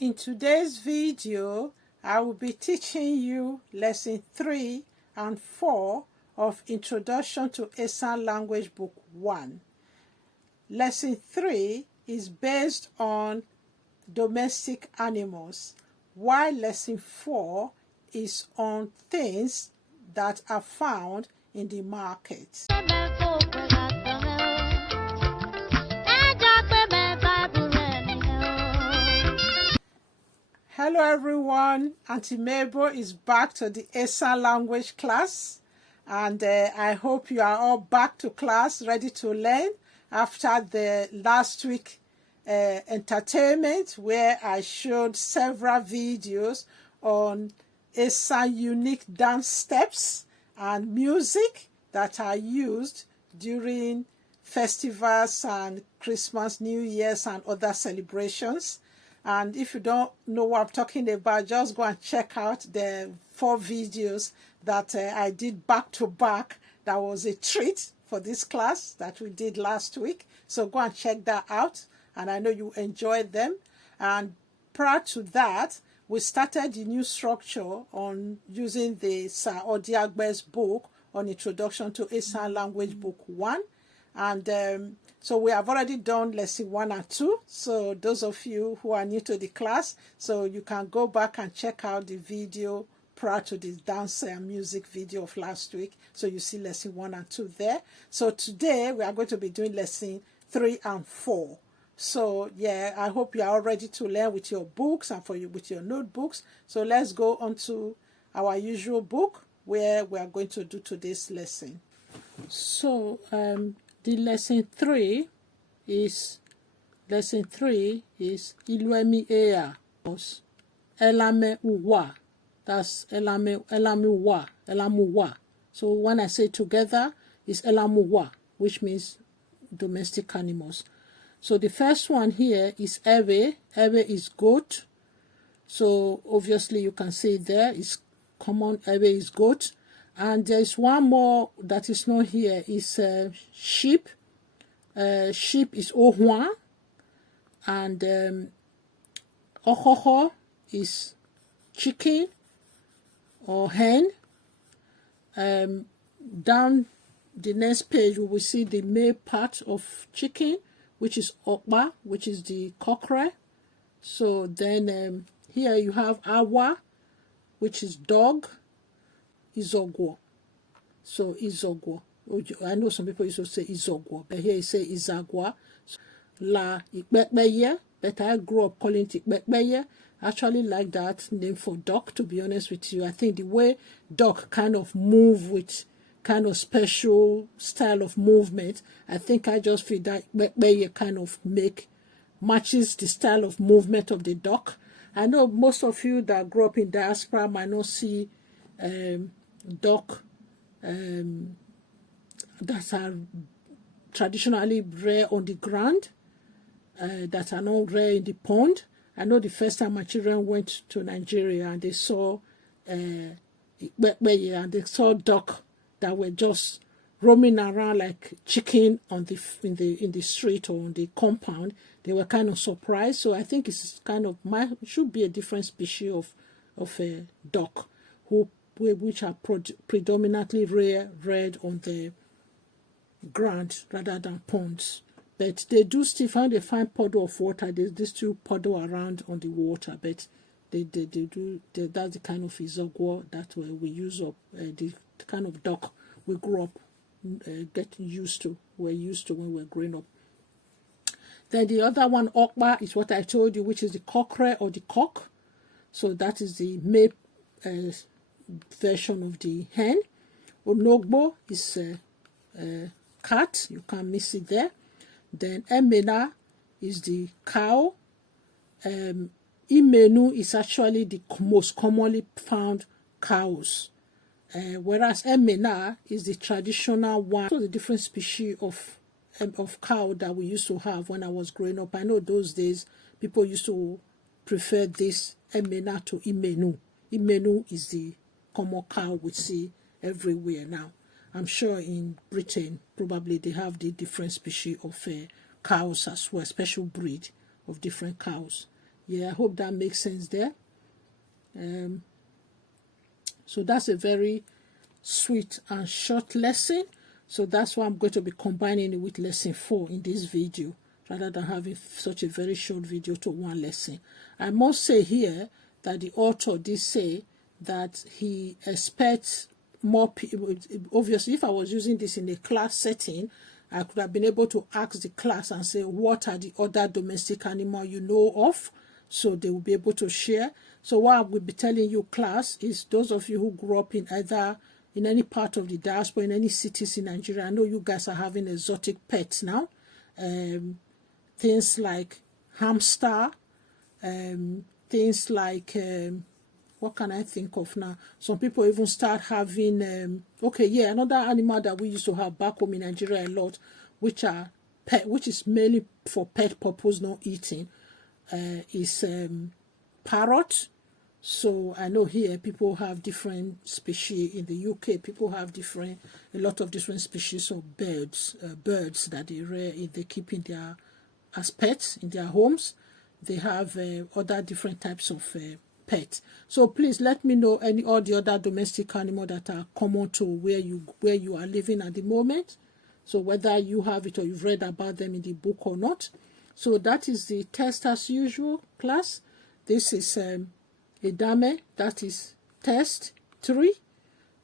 In today's video, I will be teaching you lesson 3 and 4 of Introduction to Esan Language Book 1. Lesson 3 is based on domestic animals, while lesson 4 is on things that are found in the market. Hello everyone, Auntie Mabel is back to the Esan language class, and I hope you are all back to class ready to learn after the last week entertainment where I showed several videos on Esan unique dance steps and music that are used during festivals and Christmas, New Year's and other celebrations. And if you don't know what I'm talking about, just go and check out the 4 videos that I did back to back. That was a treat for this class that we did last week. So go and check that out. And I know you enjoyed them. And prior to that, we started the new structure on using the Sir Odiagbe's book on Introduction to Esan Language Book 1. And so we have already done lesson 1 and 2. So those of you who are new to the class, so you can go back and check out the video prior to the dance and music video of last week. So you see lesson 1 and 2 there. So today we are going to be doing lesson 3 and 4. So yeah, I hope you are all ready to learn with your books and with your notebooks. So let's go on to our usual book where we are going to do today's lesson. So the lesson 3 is Iluemi Ea. Elame Uwa. That's Elamuwa. So when I say together, it's Elamuwa, which means domestic animals. So the first one here is Ewe. Ewe is goat. So obviously you can see there is common. Ewe is goat. And there's one more that is not here, is sheep. Sheep is Ohwa. And Ohoho is chicken or hen. Down the next page, we will see the male part of chicken, which is Okpa, which is the cockerel. So then here you have Awa, which is dog. Izogwo. So Izogwo. I know some people used to say Izogwo, but here you say Izagwa. La Ekpeye, but I grew up calling it Ekpeye. I actually like that name for duck, to be honest with you. I think the way duck kind of move with kind of special style of movement, I think I just feel that Ekpeye kind of matches the style of movement of the duck. I know most of you that grew up in diaspora might not see duck that are traditionally rare on the ground, that are not rare in the pond. I know the first time my children went to Nigeria and they saw and they saw duck that were just roaming around like chicken in the street or on the compound. They were kind of surprised. So I think it's kind of should be a different species of a duck which are predominantly reared on the ground rather than ponds. But they do still find a fine puddle of water. They still puddle around on the water, but that's the kind of Izogwo that we use up, the kind of duck we grew up getting used to. We're used to when we're growing up. Then the other one, Okpa, is what I told you, which is the cockerel or the cock. So that is the male version of the hen. Onogbo is a cat. You can miss it there. Then Emena is the cow. Imenu is actually the most commonly found cows. Whereas Emena is the traditional one. So the different species of cow that we used to have when I was growing up. I know those days people used to prefer this Emena to Imenu. Imenu is the common cow we see everywhere now. I'm sure in Britain probably they have the different species of cows as well, special breed of different cows. Yeah, I hope that makes sense there. So that's a very sweet and short lesson. So that's why I'm going to be combining it with lesson 4 in this video, rather than having such a very short video to one lesson. I must say here that the author did say that he expects more people. Obviously, if I was using this in a class setting, I could have been able to ask the class and say, what are the other domestic animals you know of? So they will be able to share. So what I will be telling you, class, is those of you who grew up in either in any part of the diaspora, in any cities in Nigeria, I know you guys are having exotic pets now. Things like hamster, things like, what can I think of now? Some people even start having, another animal that we used to have back home in Nigeria a lot, which is mainly for pet purpose, not eating, is parrot. So I know here people have different species. In the UK, people have a lot of different species of birds that they rear, they keep in their, as pets in their homes. They have other different types of pets. So please let me know all the other domestic animals that are common to where you are living at the moment. So whether you have it or you've read about them in the book or not. So that is the test as usual, class. This is Edame, that is test 3,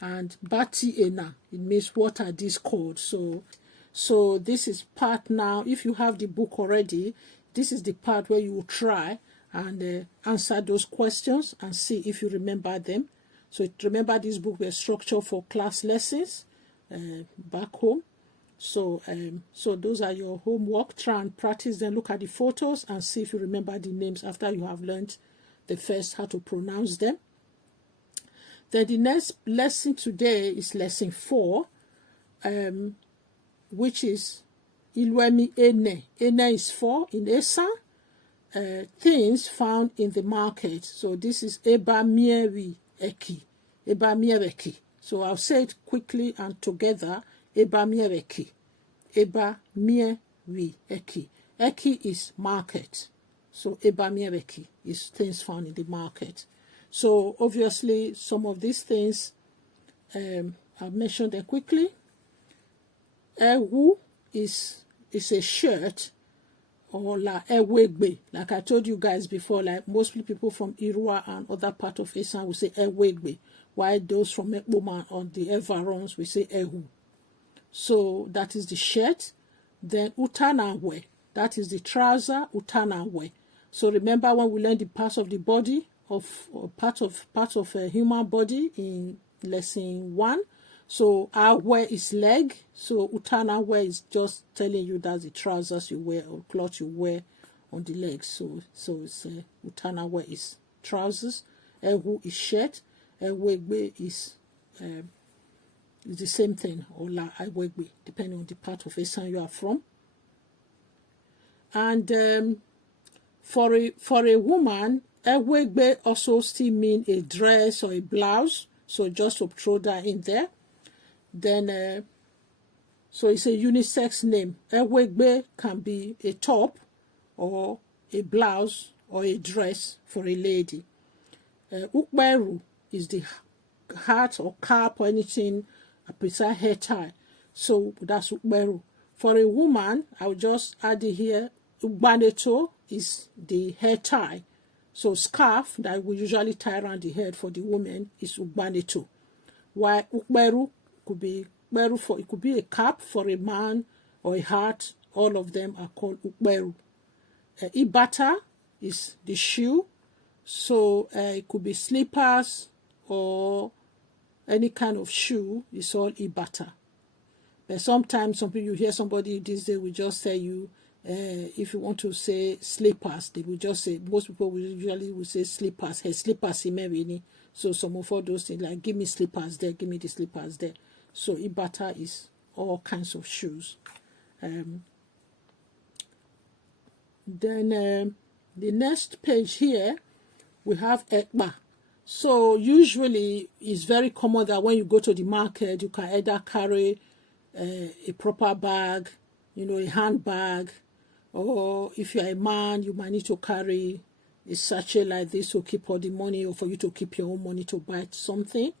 and Bati Ena, it means what are these called. So this is part now. If you have the book already, this is the part where you will try and answer those questions and see if you remember them. So remember, this book was structured for class lessons back home. So those are your homework. Try and practice, then look at the photos and see if you remember the names after you have learned the first how to pronounce them. Then the next lesson today is lesson 4, which is Ilwemi Ene. Ene is 4 in Esan. Things found in the market. So this is Eba Miewi Eki. Eba Mieweki. So I'll say it quickly and together. Eba Mieweki. Eba Miewi Eki. Eki is market. So Eba Mieweki is things found in the market. So obviously some of these things I've mentioned them quickly. Ewu is a shirt, or la ewegbe. Like I told you guys before, like mostly people from Irua and other part of Esan will say ewegbe, while those from Ekpoma or the environs will say ehu. So that is the shirt. Then utanawe, that is the trouser, utanawe. So remember when we learned the parts of the body part of a human body in lesson 1. So awe is leg. So utanawe is just telling you that's the trousers you wear or cloth you wear on the legs. So it's utanawe is trousers. Ehu is shirt. Ewegbe is the same thing, or la ewegbe, depending on the part of Esan you are from. And for a woman, ewegbe also still mean a dress or a blouse. So just to throw that in there. Then, so it's a unisex name. Ewegbe can be a top or a blouse or a dress for a lady. Ukberu is the hat or cap or anything, a precise hair tie. So that's ukberu. For a woman, I'll just add it here. Ugbaneto is the hair tie. So scarf that we usually tie around the head for the woman is ugbaneto. While ukberu could be it could be a cap for a man or a hat. All of them are called ukberu. Ibata is the shoe. So it could be slippers or any kind of shoe. It's all ibata. But sometimes you hear somebody these days will just say you, if you want to say slippers, they will just say, most people will usually say slippers. Hey, slippers in Mary. So some of all those things like give me slippers there, give me the slippers there. So ibata is all kinds of shoes. Then the next page here, we have Ekpa. So usually it's very common that when you go to the market, you can either carry a proper bag, a handbag, or if you're a man, you might need to carry a sachet like this to keep all the money, or for you to keep your own money to buy something.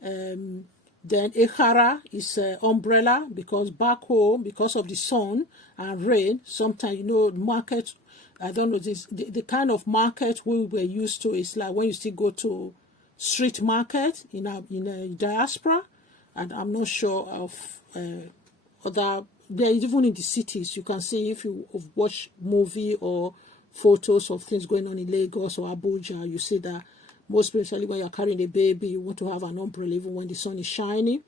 Then Ekhara is an umbrella, because back home, because of the sun and rain, sometimes, you know, market, I don't know, the kind of market we were used to is like when you still go to street market in a diaspora, and I'm not sure of other, there, even in the cities, you can see, if you watch movie or photos of things going on in Lagos or Abuja, you see that most especially when you're carrying a baby, you want to have an umbrella even when the sun is shining.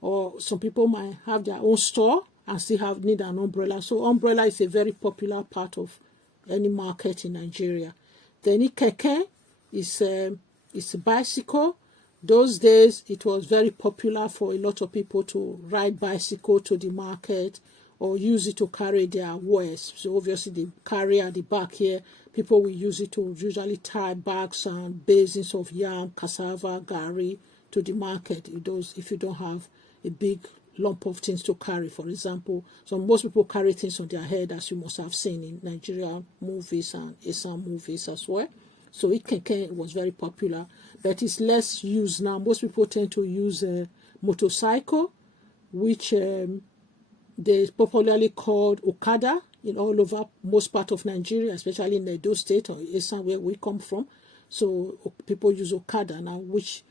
Or some people might have their own store and still need an umbrella. So umbrella is a very popular part of any market in Nigeria. Then keke is a bicycle. Those days, it was very popular for a lot of people to ride bicycle to the market or use it to carry their wares. So obviously the carry at the back here, people will use it to usually tie bags and basins of yam, cassava, gari to the market. If you don't have a big lump of things to carry, for example. So most people carry things on their head, as you must have seen in Nigerian movies and Esan movies as well. So Ikeke was very popular, but it's less used now. Most people tend to use a motorcycle, which they popularly called Okada in all over most part of Nigeria, especially in Edo State or Esan, where we come from. So people use Okada now, which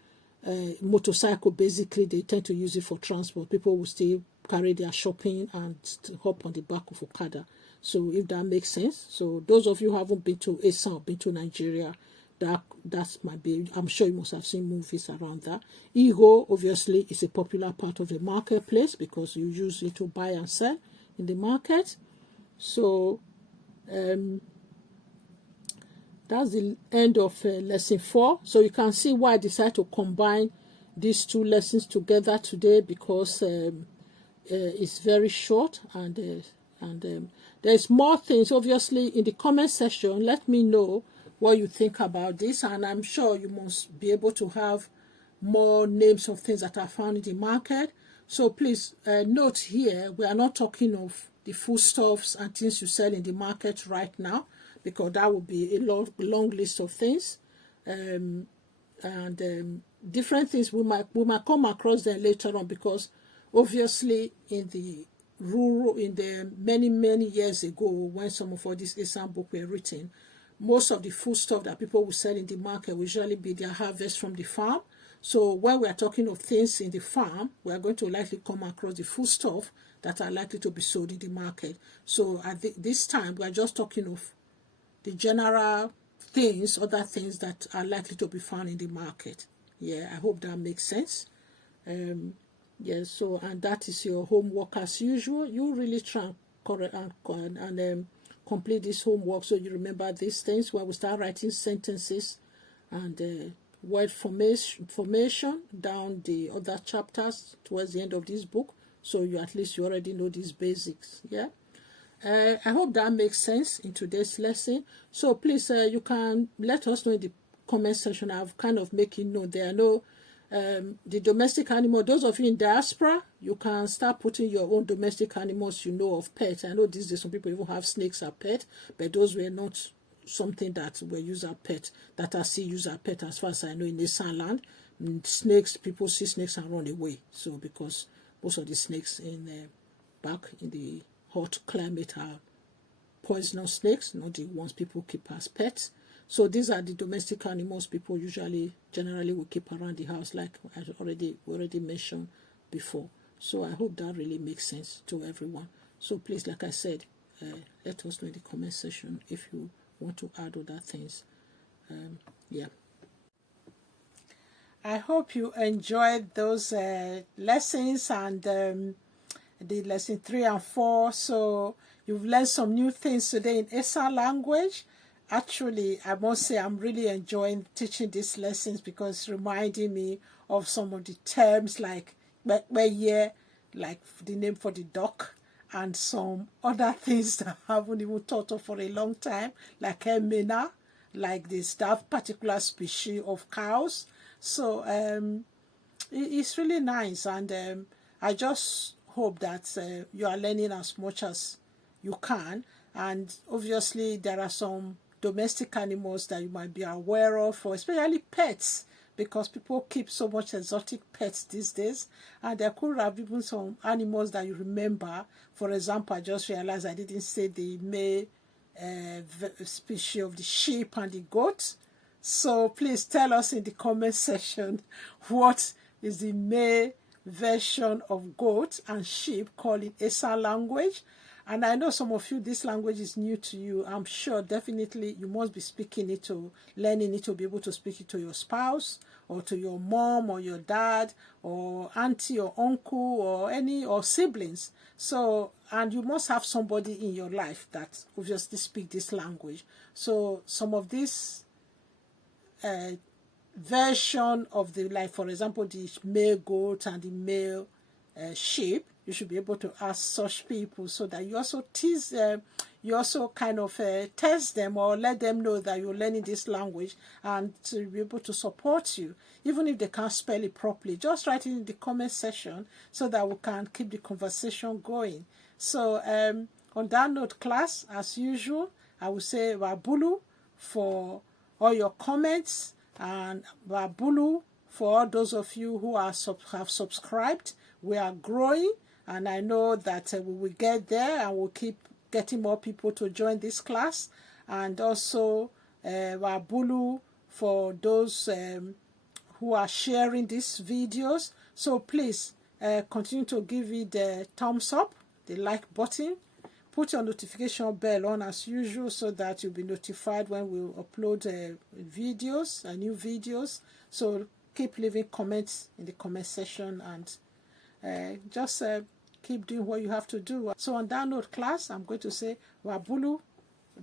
motorcycle, basically they tend to use it for transport. People will still carry their shopping and hop on the back of Okada. So if that makes sense. So those of you who haven't been to Esan or been to Nigeria, that might be, I'm sure you must have seen movies around that. Ego, obviously, is a popular part of the marketplace because you use it to buy and sell in the market. So that's the end of lesson 4. So you can see why I decided to combine these two lessons together today, because it's very short, and there's more things. Obviously, in the comment section, let me know what you think about this, and I'm sure you must be able to have more names of things that are found in the market. So please note here, we are not talking of the foodstuffs and things you sell in the market right now, because that would be a long list of things, and different things we might come across them later on, because obviously in the many years ago, when some of all these Esan books were written, most of the food stuff that people will sell in the market will usually be their harvest from the farm. So when we are talking of things in the farm, we are going to likely come across the food stuff that are likely to be sold in the market. So at this time, we are just talking of the general things, other things that are likely to be found in the market. Yeah, I hope that makes sense. Yeah, so, and that is your homework as usual. You really try and complete this homework so you remember these things when we start writing sentences and word formation down the other chapters towards the end of this book. So you already know these basics. Yeah. I hope that makes sense in today's lesson. So please, you can let us know in the comment section. I've kind of making note there. I know the domestic animal, those of you in diaspora, you can start putting your own domestic animals you know of pets. I know these days some people even have snakes as pet, but those were not something that were used as pet, that are still used as pet as far as I know in Esan land. Snakes, people see snakes and run away. So because most of the snakes back in the hot climate are poisonous snakes, not the ones people keep as pets. So these are the domestic animals people generally will keep around the house, like I already mentioned before. So I hope that really makes sense to everyone. So please, like I said, let us know in the comment section if you want to add other things. Yeah. I hope you enjoyed those lessons and the lesson 3 and 4. So you've learned some new things today in Esan language. Actually, I must say I'm really enjoying teaching these lessons because it's reminding me of some of the terms like Ekpoma, like the name for the duck, and some other things that I haven't even thought of for a long time, like Emena, like that particular species of cows. So it's really nice, and I just hope that you are learning as much as you can. And obviously there are some domestic animals that you might be aware of, or especially pets, because people keep so much exotic pets these days, and there could have even some animals that you remember. For example, I just realized I didn't say the male species of the sheep and the goat. So please tell us in the comment section what is the male version of goat and sheep called in Esan language. And I know some of you, this language is new to you. I'm sure definitely you must be speaking it, to learning it, to be able to speak it to your spouse or to your mom or your dad or auntie or uncle or any or siblings. So, and you must have somebody in your life that obviously speak this language. So some of these version of the, like for example, the male goat and the male sheep, you should be able to ask such people, so that you also tease them, you also kind of test them or let them know that you're learning this language, and to be able to support you, even if they can't spell it properly. Just write it in the comment section so that we can keep the conversation going. So on that note, class, as usual, I will say Wabulu for all your comments, and Wabulu for all those of you who are have subscribed. We are growing, and I know that we will get there, and we'll keep getting more people to join this class. And also Wabulu for those who are sharing these videos. So please continue to give it the thumbs up, the like button. Put your notification bell on as usual, so that you'll be notified when we upload videos, new videos. So keep leaving comments in the comment section, and just keep doing what you have to do. So on that note, class, I'm going to say Wabulu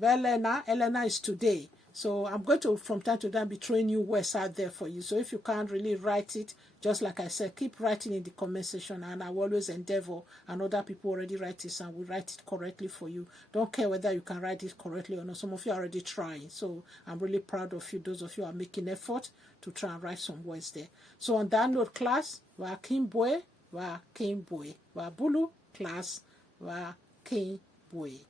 Elena. Elena is today. So I'm going to, from time to time, be throwing new words out there for you. So if you can't really write it, just like I said, keep writing in the comment section, and I will always endeavor, and other people already write this and will write it correctly for you. Don't care whether you can write it correctly or not. Some of you are already trying. So I'm really proud of you. Those of you are making effort to try and write some words there. So on that note, class, wa kimboe, wa kimboe, wa bulu, class, wa kimboe.